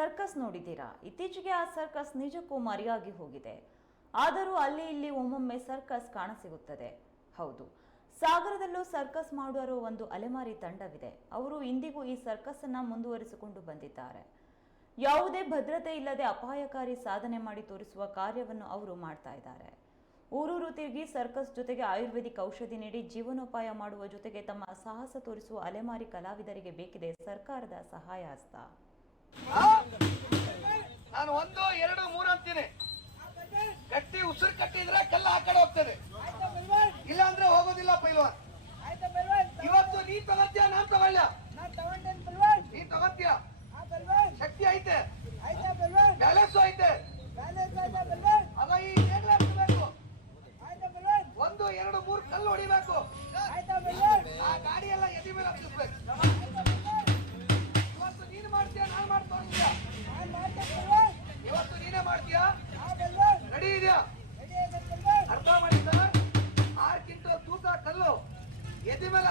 Circus ನೋಡಿದ್ದೀರಾ? ಇತ್ತೀಚೆಗೆ ಆ ಸರ್ಕಸ್ ನಿಜಕ್ಕೂ ಮರಿಯಾಗಿ ಹೋಗಿದೆ. ಆದರೂ ಅಲ್ಲಿ ಇಲ್ಲಿ ಒಮ್ಮೊಮ್ಮೆ ಸರ್ಕಸ್ ಕಾಣಸಿಗುತ್ತದೆ. ಹೌದು. ಸಾಗರದಲ್ಲೂ ಸರ್ಕಸ್ ಮಾಡುವ ಒಂದು ಅಲೆಮಾರಿ ತಂಡವಿದೆ. ಅವರು ಇಂದಿಗೂ ಈ ಸರ್ಕಸ್ ಅನ್ನ ಮುಂದುವರಿಸಿಕೊಂಡು ಬಂದಿದ್ದಾರೆ. ಯಾವುದೇ ಭದ್ರತೆ ಇಲ್ಲದೆ ಅಪಾಯಕಾರಿ ಸಾಧನೆ ಮಾಡಿ ತೋರಿಸುವ ಕಾರ್ಯವನ್ನು ಅವರು ಮಾಡ್ತಾ ಇದ್ದಾರೆ. ಊರೂರು ತಿರುಗಿ ಸರ್ಕಸ್ ಜೊತೆಗೆ ಆಯುರ್ವೇದಿಕ್ ಔಷಧಿ ನೀಡಿ ಜೀವನೋಪಾಯ ಮಾಡುವ ಜೊತೆಗೆ ತಮ್ಮ ಸಾಹಸ ತೋರಿಸುವ ಅಲೆಮಾರಿ ಕಲಾವಿದರಿಗೆ ಬೇಕಿದೆ ಸರ್ಕಾರದ ಸಹಾಯ ಹಸ್ತ? ನಾನು ಒಂದು ಎರಡು ಮೂರು ಅಂತೀನಿ. ಗಟ್ಟಿ ಉಸಿರು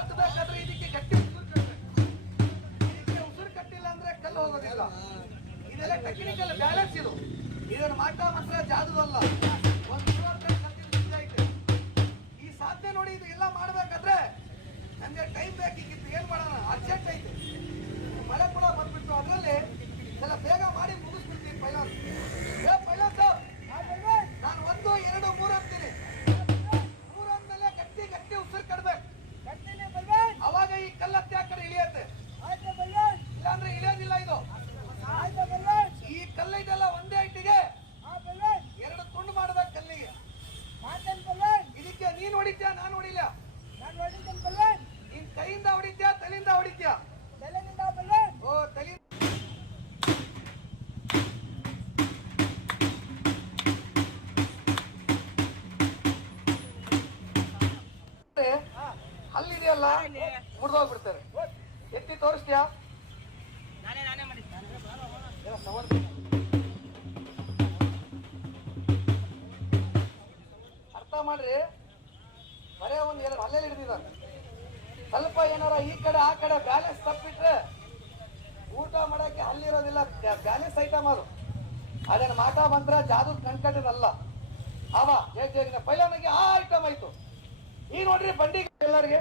ಹತ್ತಬೇಕಾದ್ರೆ ಇದಕ್ಕೆ ಗಟ್ಟಿ ಉಸಿರು ಕಟ್ಟಬೇಕು ಇದಕ್ಕೆ ಉಸಿರು ಕಟ್ಟಿಲ್ಲ ಅಂದ್ರೆ ಕಲ್ಲು ಹೋಗೋದಿಲ್ಲ. ಇದೆಲ್ಲ ಟೆಕ್ನಿಕಲ್ ಬ್ಯಾಲೆನ್ಸ್ ಇದು. ಇದನ್ನ ಮಾಟ ಮಾತ್ರ ಜಾದು ಅಲ್ಲ ಒಂದು ಐತೆ ಈ ಸಾಧ್ಯ ನೋಡಿ ಇದು ಎಲ್ಲ ಮಾಡ್ಬೇಕಾದ್ರೆ ನನಗೆ ಟೈಮ್ ಬೇಕಿತ್ತು ಏನ್ ಮಾಡೋಣ? ಅರ್ಜೆಂಟ್ ಐತೆ. ಮಳೆ ಕೂಡ ಬಂದ್ಬಿಟ್ಟು ಅದರಲ್ಲಿ ಇದೆಲ್ಲ ಬೇಗ ಮಾಡಿ ಮುಗಿಸ್ಬಿಡ್ತೀನಿ ಪೈಲಾನ್ ಅಲ್ಲಿದೆಯಲ್ಲ ಮುರಿದೋಗ್ಬಿಡ್ತಾರೆ. ಎತ್ತಿ ತೋರಿಸ್ತೀಯಾ? ಅರ್ಥ ಮಾಡ್ರಿ? ಬರೇ ಒಂದು ಎರಡು ಅಲ್ಲೇ ಹಿಡಿದಿದ್ದಾರೆ. ಸ್ವಲ್ಪ ಏನಾರ ಈ ಕಡೆ ಆ ಕಡೆ ಬ್ಯಾಲೆನ್ಸ್ ತಪ್ಪಿಟ್ರೆ ಊಟ ಮಾಡಕ್ಕೆ ಅಲ್ಲಿರೋದಿಲ್ಲ. ಬ್ಯಾಲೆನ್ಸ್ ಐಟಮ್ ಅದು. ಅದೇನು ಮಾಟ ಮಂತ್ರ ಜಾದು ಕಣ್ಕಟ್ಟದಲ್ಲ ಅವ ಜೈ ಜೈನ ಪೈಲಾನಿಗೆ ಆ ಐಟಮ್ ಆಯ್ತು. ಈಗ ನೋಡ್ರಿ ಬಂಡಿ ಎಲ್ಲರಿಗೆ.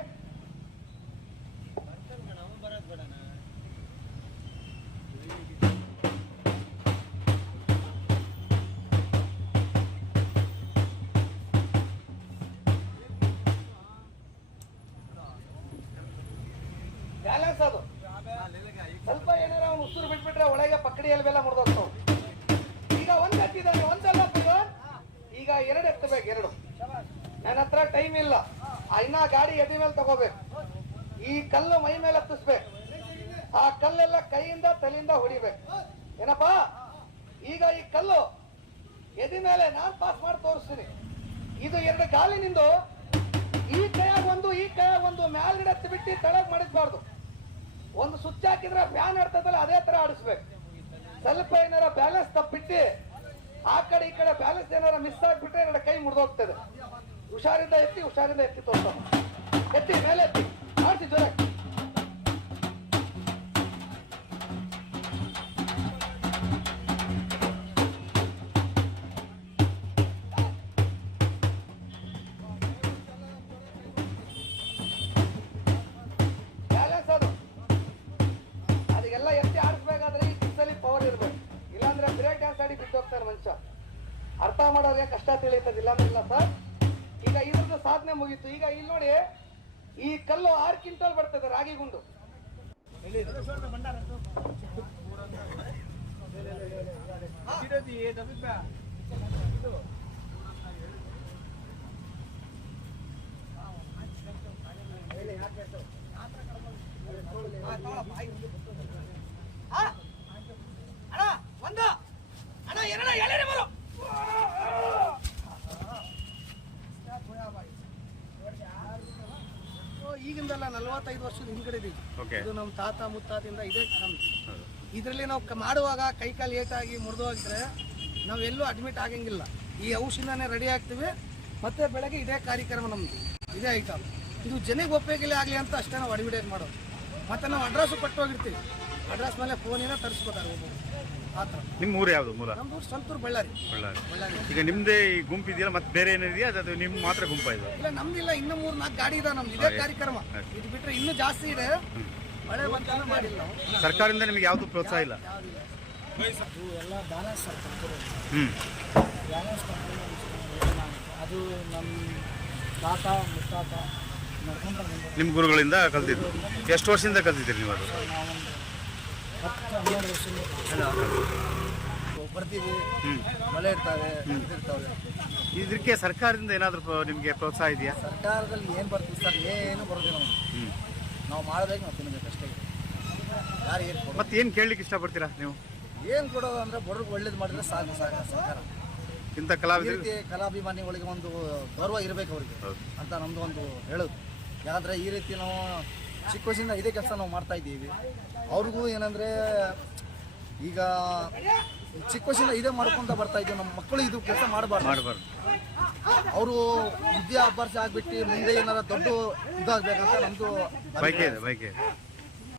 ಬ್ಯಾಲೆನ್ಸ್ ಅದು? ಸ್ವಲ್ಪ ಏನಾರ ಅವ್ನು ಉಸಿರು ಬಿಟ್ಬಿಟ್ರೆ ಒಳಗೆ ಪಕ್ಕಡಿ ಎಲ್ಬೆಲ್ಲ ಮುರಿದೋಗ್ತಾವ. ಈಗ ಒಂದ್ ಹತ್ತಿದ್ದಾನೆ ಒಂದಲ್ಲ. ಈಗ ಎರಡು ಎತ್ತಬೇಕು, ಎರಡು. ನನ್ನ ಹತ್ರ ಟೈಮ್ ಇಲ್ಲ. ಇನ್ನ ಗಾಡಿ ಎದೆ ಮೇಲೆ ತಗೋಬೇಕು. ಈ ಕಲ್ಲು ಮೈ ಮೇಲೆ ಹತ್ತಿಸ್ಬೇಕು. ಆ ಕಲ್ಲೆಲ್ಲ ಕೈಯಿಂದ ತಲೆಯಿಂದ ಹೊಡಿಬೇಕು. ಏನಪ್ಪಾ? ಈಗ ಈ ಕಲ್ಲು ಎದೆ ಮೇಲೆ ನಾನ್ ಪಾಸ್ ಮಾಡಿ ತೋರಿಸ್ತೀನಿ. ಇದು ಎರಡು ಗಾಲಿನಿಂದ ಈ ಕೈಯಾಗ ಒಂದು, ಈ ಕೈಯಾಗ ಒಂದು. ಮ್ಯಾಲ್ಗಡೆ ಬಿಟ್ಟು ತಳಗ್ ಮಾಡಿಸ್ಬಾರ್ದು ಒಂದು ಸುಚ್ ಹಾಕಿದ್ರೆ ಫ್ಯಾನ್ ಆಡ್ತದಲ್ಲ ಅದೇ ತರ ಆಡಿಸ್ಬೇಕು. ಸ್ವಲ್ಪ ಏನಾರ ಬ್ಯಾಲೆನ್ಸ್ ತಪ್ಪಿಟ್ಟು, ಆ ಕಡೆ ಈ ಕಡೆ ಬ್ಯಾಲೆನ್ಸ್ ಏನಾರ ಮಿಸ್ ಆಗ್ಬಿಟ್ರೆ ಎರಡು ಕೈ ಮುರಿದೋಗ್ತದೆ. ಹುಷಾರಿಂದ ಎತ್ತಿ ಹುಷಾರಿಂದ ಎತ್ತಿ ತೋರ್ಸ. ಎತ್ತಿ, ಮೇಲೆ ಎತ್ತಿ. ಮಾಡ್ತಿ ಜ್ವರ ಬ್ಯಾಲೆನ್ಸ್ ಅದು. ಅದಕ್ಕೆಲ್ಲ ಎತ್ತಿ ಆಡಿಸ್ಬೇಕಾದ್ರೆ ಈ ಕಿಸ್ಸಲ್ಲಿ ಪವರ್ ಇರಬೇಕು. ಇಲ್ಲಾಂದ್ರೆ ಬ್ರೇಕ್ ಡ್ಯಾನ್ಸ್ ಆಡಿ ಬಿದ್ದೋಗ್ತಾರೆ ಮನುಷ್ಯ. ಅರ್ಥ ಮಾಡೋರಿಗೆ ಕಷ್ಟ ತಿಳಿತದಿಲ್ಲ ಇಲ್ಲ ಸರ್ ಈಗ ಇದ್ರದ್ದು ಸಾಧನೆ ಮುಗೀತು ಈಗ ಇಲ್ಲಿ ನೋಡಿ ಈ ಕಲ್ಲು ಆರು ಕ್ವಿಂಟಲ್ ಬರ್ತದೆ ರಾಗಿ ಗುಂಡು ಅಣ್ಣ ಒಂದು ಅಣ್ಣ ಎರಡ ಎಳೆ ಬರೋ ಈಗಿಂದಲ್ಲ ನಲವತ್ತೈದು ವರ್ಷದ ಹಿಂದ್ಗಡೆ ಇದೆ ನಮ್ಮ ತಾತ ಮುತ್ತಾತಿಂದ ಇದೇ ನಮ್ದು ಇದರಲ್ಲಿ ನಾವು ಮಾಡುವಾಗ ಕೈ ಕಾಲು ಏಟಾಗಿ ಮುರಿದು ಹೋಗಿದ್ರೆ ನಾವು ಎಲ್ಲೂ ಅಡ್ಮಿಟ್ ಆಗಂಗಿಲ್ಲ. ಈ ಔಷಧನೇ ರೆಡಿ ಆಗ್ತೀವಿ. ಮತ್ತೆ ಬೆಳಗ್ಗೆ ಇದೇ ಕಾರ್ಯಕ್ರಮ ನಮ್ದು. ಇದೇ ಐಟಮ್ ಇದು ಜನಕ್ಕೆ ಒಪ್ಪಿಗೆಲೇ ಆಗಲಿ ಅಂತ ಅಷ್ಟೇ ನಾವು ಅಡ್ಮಿಟೇಟ್ ಮಾಡೋದು. ಮತ್ತೆ ನಾವು ಅಡ್ರೆಸ್ ಕೊಟ್ಟು ಹೋಗಿರ್ತೀವಿ. ಅಡ್ರೆಸ್ ಮೇಲೆ ಫೋನಿನ ತರಿಸ್ಕೋತಾರೆ ಒಬ್ಬರು ಆ ಥರ. ನಿಮ್ಮ ಊರು ಯಾವುದು ಮೂಲ? ನಮ್ಮ ಸ್ವಂತೂರು ಬಳ್ಳಾರಿ. ಬಳ್ಳಾರಿ. ಬಳ್ಳಾರಿ. ಈಗ ನಿಮ್ಮದೇ ಈ ಗುಂಪು ಇದೆಯಲ್ಲ ಮತ್ತೆ ಬೇರೆ ಏನಿದೆಯಾ ಅದು ನಿಮ್ಮ ಮಾತ್ರ ಗುಂಪ ಇದು? ಇಲ್ಲ ನಮ್ದಿಲ್ಲ ಇನ್ನೂ ಮೂರು ನಾಲ್ಕು ಗಾಡಿ ಇದೆ ನಮ್ದು. ಇದೇ ಕಾರ್ಯಕ್ರಮ. ಇದು ಬಿಟ್ಟರೆ ಇನ್ನೂ ಜಾಸ್ತಿ ಇದೆ. ಮಳೆ ಬಂತಂದ್ರೆ ಮಾಡಿಲ್ಲ. ನಾವು ಸರ್ಕಾರದಿಂದ ನಿಮಗೆ ಯಾವುದು ಪ್ರೋತ್ಸಾಹ ಇಲ್ಲ? ಯಾವುದಿಲ್ಲ. ಎಲ್ಲ ಬ್ಯಾಲೆನ್ಸ್ ಹ್ಞೂ ಬ್ಯಾಲೆನ್ಸ್ ಅದು ನಮ್ಮ ತಾತ ಮುತ್ತಾತ ಬಂದಿರೋ ನಿಮ್ಮ ಗುರುಗಳಿಂದ ಕಲ್ತಿದ್ದು? ಎಷ್ಟು ವರ್ಷದಿಂದ ಕಲ್ತಿದ್ದೀರಿ ನೀವು ಅದು? ನಾವೊಂದು ಹತ್ತು ಹನ್ನೆರಡು ವರ್ಷದಿಂದ ಬರ್ತೀವಿ ಮಳೆ ಇರ್ತವೆ ಇದಿರ್ತವೆ ಇದಕ್ಕೆ ಸರ್ಕಾರದಿಂದ ಏನಾದರೂ ನಿಮಗೆ ಪ್ರೋತ್ಸಾಹ ಇದೆಯಾ? ಸರ್ಕಾರದಲ್ಲಿ ಏನು ಬರ್ತೀವಿ ಸರ್ ಏನು ಬರೋದಿಲ್ಲ ನಮ್ಗೆ. ನಾವು ಮಾಡಬೇಕು ನಾವು ಅಷ್ಟೇ ಯಾರು ಏನು ಮತ್ತೆ ಏನು ಕೇಳಲಿಕ್ಕೆ ಇಷ್ಟಪಡ್ತೀರಾ ನೀವು? ಏನು ಕೊಡೋದು ಅಂದರೆ ಬಡವ್ರಿಗೆ ಒಳ್ಳೇದು ಮಾಡಿದ್ರೆ ಸಾಕು ಸಾಕು ಸರ್ಕಾರ. ಇಂಥ ಕಲಾವಿದ ಕಲಾಭಿಮಾನಿಗಳಿಗೆ ಒಂದು ಗೌರವ ಇರಬೇಕು ಅವರಿಗೆ ಅಂತ ನಮ್ದು ಒಂದು ಹೇಳೋದು. ಯಾಕಂದರೆ ಈ ರೀತಿ ನಾವು ಚಿಕ್ಕ ವಯಸ್ಸಿಂದ ಇದೇ ಕೆಲಸ ನಾವು ಮಾಡ್ತಾ ಇದ್ದೀವಿ. ಅವ್ರಿಗೂ ಏನಂದರೆ ಈಗ ಚಿಕ್ಕ ವಯಸ್ಸಿಂದ ಇದೇ ಮಾಡ್ಕೊಂತ ಬರ್ತಾ ಇದ್ದೀವಿ. ನಮ್ಮ ಮಕ್ಕಳು ಇದು ಕೆಲಸ ಮಾಡಬಾರ್ದು. ಮಾಡಬಾರ್ದು. ಅವರು ವಿದ್ಯಾಭ್ಯಾಸ ಆಗ್ಬಿಟ್ಟು ಮುಂದೆ ಏನಾರ ದೊಡ್ಡ ಇದಾಗಬೇಕಂತ ನಮ್ಮದು ಬೈಕೆ ಇದೆ ಬೈಕೆ ಇದೆ.